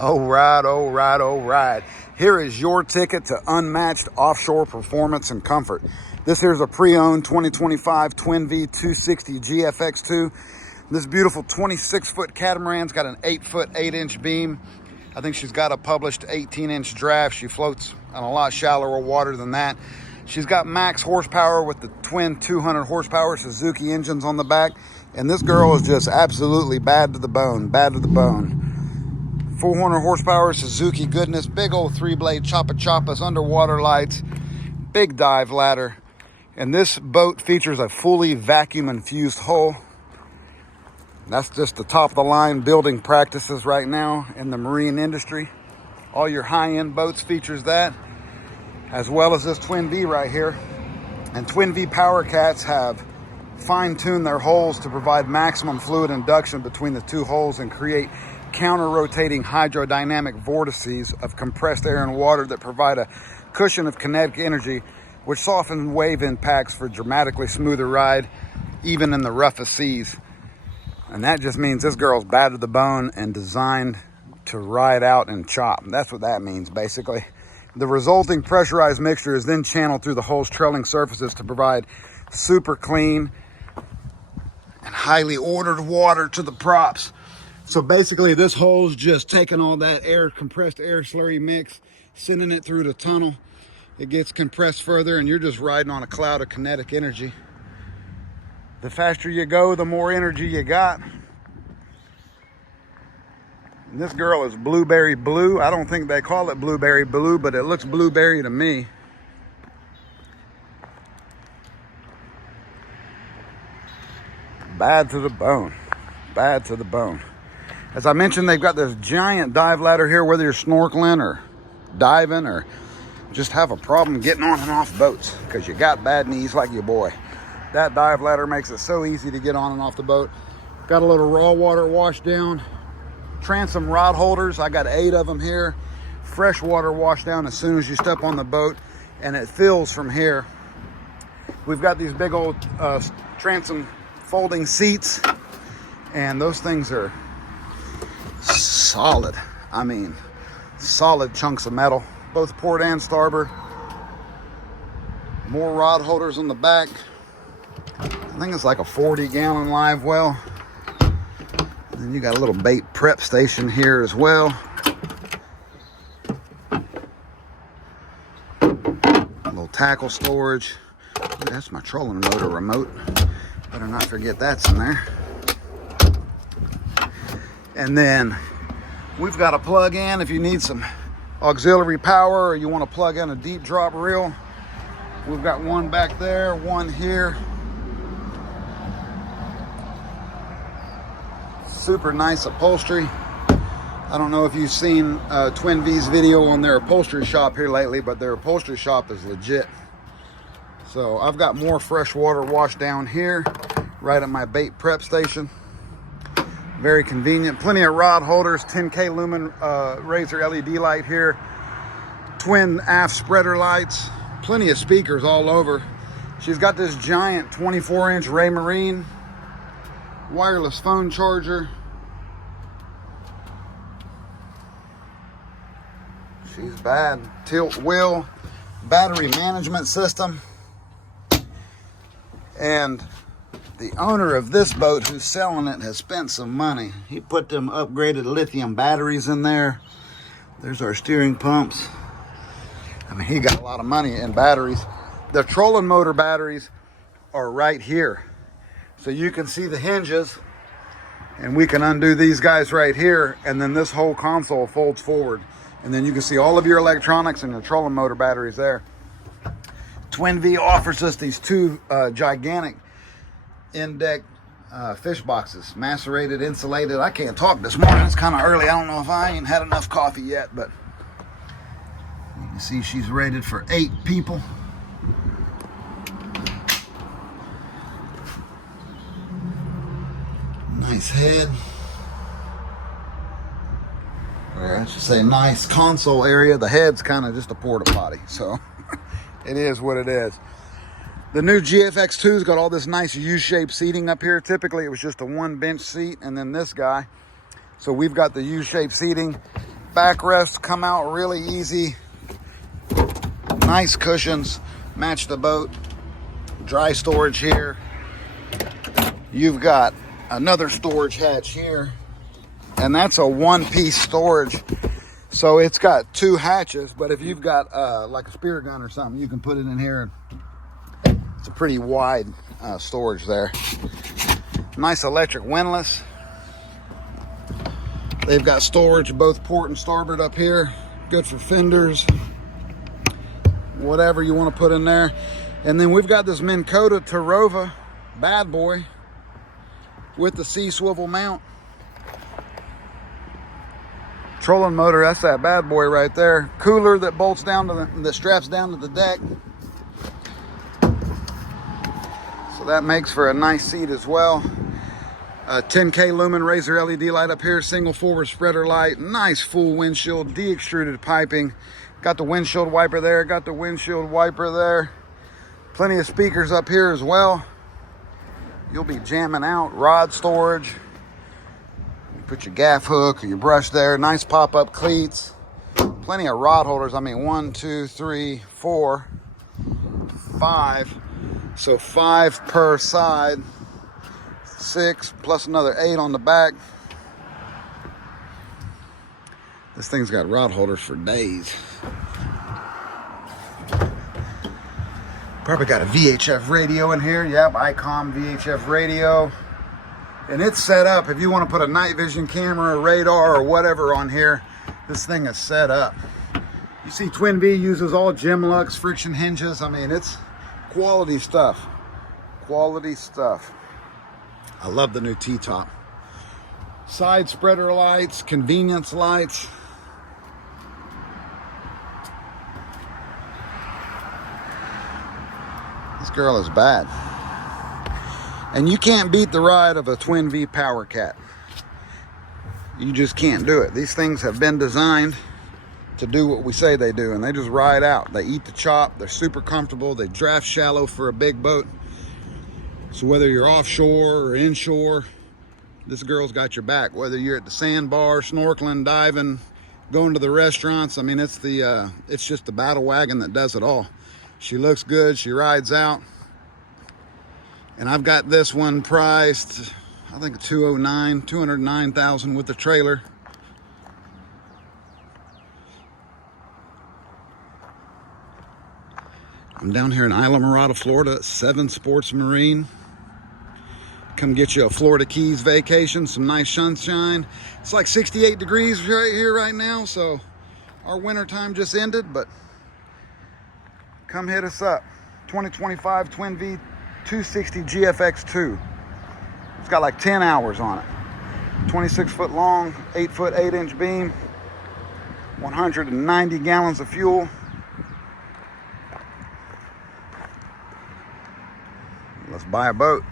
All right, all right, all right. Here is your ticket to unmatched offshore performance and comfort. This here's a pre-owned 2025 Twin Vee 260 GFX2. This beautiful 26-foot catamaran's got an 8-foot 8-inch beam. I think she's got a published 18-inch draft. She floats on a lot shallower water than that. She's got max horsepower with the twin 200 horsepower Suzuki engines on the back. And this girl is just absolutely bad to the bone, bad to the bone. 400 horsepower Suzuki goodness, big old 3-blade choppa-choppas, underwater lights, big dive ladder. And this boat features a fully vacuum infused hull. That's just the top of the line building practices right now in the marine industry. All your high-end boats features that, as well as this Twin Vee right here. And Twin Vee Power Cats have fine-tuned their hulls to provide maximum fluid induction between the two hulls and create counter-rotating hydrodynamic vortices of compressed air and water that provide a cushion of kinetic energy, which soften wave impacts for a dramatically smoother ride, even in the roughest seas. And that just means this girl's bad to the bone and designed to ride out and chop. That's what that means, basically. The resulting pressurized mixture is then channeled through the hull's trailing surfaces to provide super clean and highly ordered water to the props. So basically this hull's just taking all that air, compressed air slurry mix, sending it through the tunnel. It gets compressed further and you're just riding on a cloud of kinetic energy. The faster you go, the more energy you got. And this girl is blueberry blue. I don't think they call it blueberry blue, but it looks blueberry to me. Bad to the bone, bad to the bone. As I mentioned, they've got this giant dive ladder here, whether you're snorkeling or diving or just have a problem getting on and off boats because you got bad knees like your boy. That dive ladder makes it so easy to get on and off the boat. Got a little raw water wash down, transom rod holders. I got 8 of them here. Fresh water wash down as soon as you step on the boat, and it fills from here. We've got these big old transom folding seats, and those things are solid. I mean, solid chunks of metal, both port and starboard. More rod holders on the back. I think it's like a 40-gallon live well. And then you got a little bait prep station here as well. A little tackle storage. Ooh, that's my trolling motor remote. Better not forget that's in there. And then we've got a plug in if you need some auxiliary power or you want to plug in a deep drop reel. We've got one back there, one here. Super nice upholstery. I don't know if you've seen Twin Vee's video on their upholstery shop here lately, but their upholstery shop is legit. So I've got more fresh water wash down here, right at my bait prep station. Very convenient. Plenty of rod holders, 10K lumen razor LED light here. Twin aft spreader lights. Plenty of speakers all over. She's got this giant 24-inch Raymarine wireless phone charger. She's bad. Tilt wheel, battery management system. And the owner of this boat who's selling it has spent some money. He put them upgraded lithium batteries in there. There's our steering pumps. I mean, he got a lot of money in batteries. The trolling motor batteries are right here. So you can see the hinges, and we can undo these guys right here, and then this whole console folds forward. And then you can see all of your electronics and your trolling motor batteries there. Twin Vee offers us these 2 gigantic in-deck fish boxes, macerated, insulated. I can't talk this morning, it's kind of early. I don't know if I ain't had enough coffee yet, but you can see she's rated for 8 people. Nice head. Or I should say nice console area. The head's kind of just a porta potty, so it is what it is. The new GFX2's got all this nice U-shaped seating up here. Typically it was just a 1 bench seat and then this guy. So we've got the U-shaped seating. Backrests come out really easy. Nice cushions, match the boat. Dry storage here. You've got another storage hatch here, and that's a one-piece storage. So it's got two hatches, but if you've got like a spear gun or something, you can put it in here. It's a pretty wide storage there. Nice electric windlass. They've got storage both port and starboard up here. Good for fenders, whatever you want to put in there. And then we've got this Minnkota Tarova bad boy with the C swivel mount. Trolling motor, that's that bad boy right there. Cooler that bolts down to that straps down to the deck. So that makes for a nice seat as well. 10K lumen Razor LED light up here, single forward spreader light, nice full windshield, de-extruded piping. Got the windshield wiper there, got the windshield wiper there. Plenty of speakers up here as well. You'll be jamming out. Rod storage. You put your gaff hook or your brush there. Nice pop-up cleats. Plenty of rod holders. I mean, 1, 2, 3, 4, 5. So 5 per side. 6 plus another 8 on the back. This thing's got rod holders for days. Probably got a VHF radio in here. Yep, ICOM VHF radio. And it's set up. If you want to put a night vision camera, or radar, or whatever on here, this thing is set up. You see Twin Vee uses all Gemlux friction hinges. I mean, it's quality stuff. Quality stuff. I love the new T-top. Side spreader lights, convenience lights. This girl is bad. And you can't beat the ride of a Twin Vee Power Cat. You just can't do it. These things have been designed to do what we say they do, and they just ride out. They eat the chop. They're super comfortable. They draft shallow for a big boat. So whether you're offshore or inshore, this girl's got your back. Whether you're at the sandbar, snorkeling, diving, going to the restaurants, I mean, it's just the battle wagon that does it all. She looks good. She rides out. And I've got this one priced, I think $209,000 with the trailer. I'm down here in Islamorada, Florida at 7 Sports Marine. Come get you a Florida Keys vacation, some nice sunshine. It's like 68 degrees right here right now, so our winter time just ended, but come hit us up. 2025 Twin Vee 260 GFX2. It's got like 10 hours on it. 26 foot long, 8 foot 8 inch beam, 190 gallons of fuel. Let's buy a boat.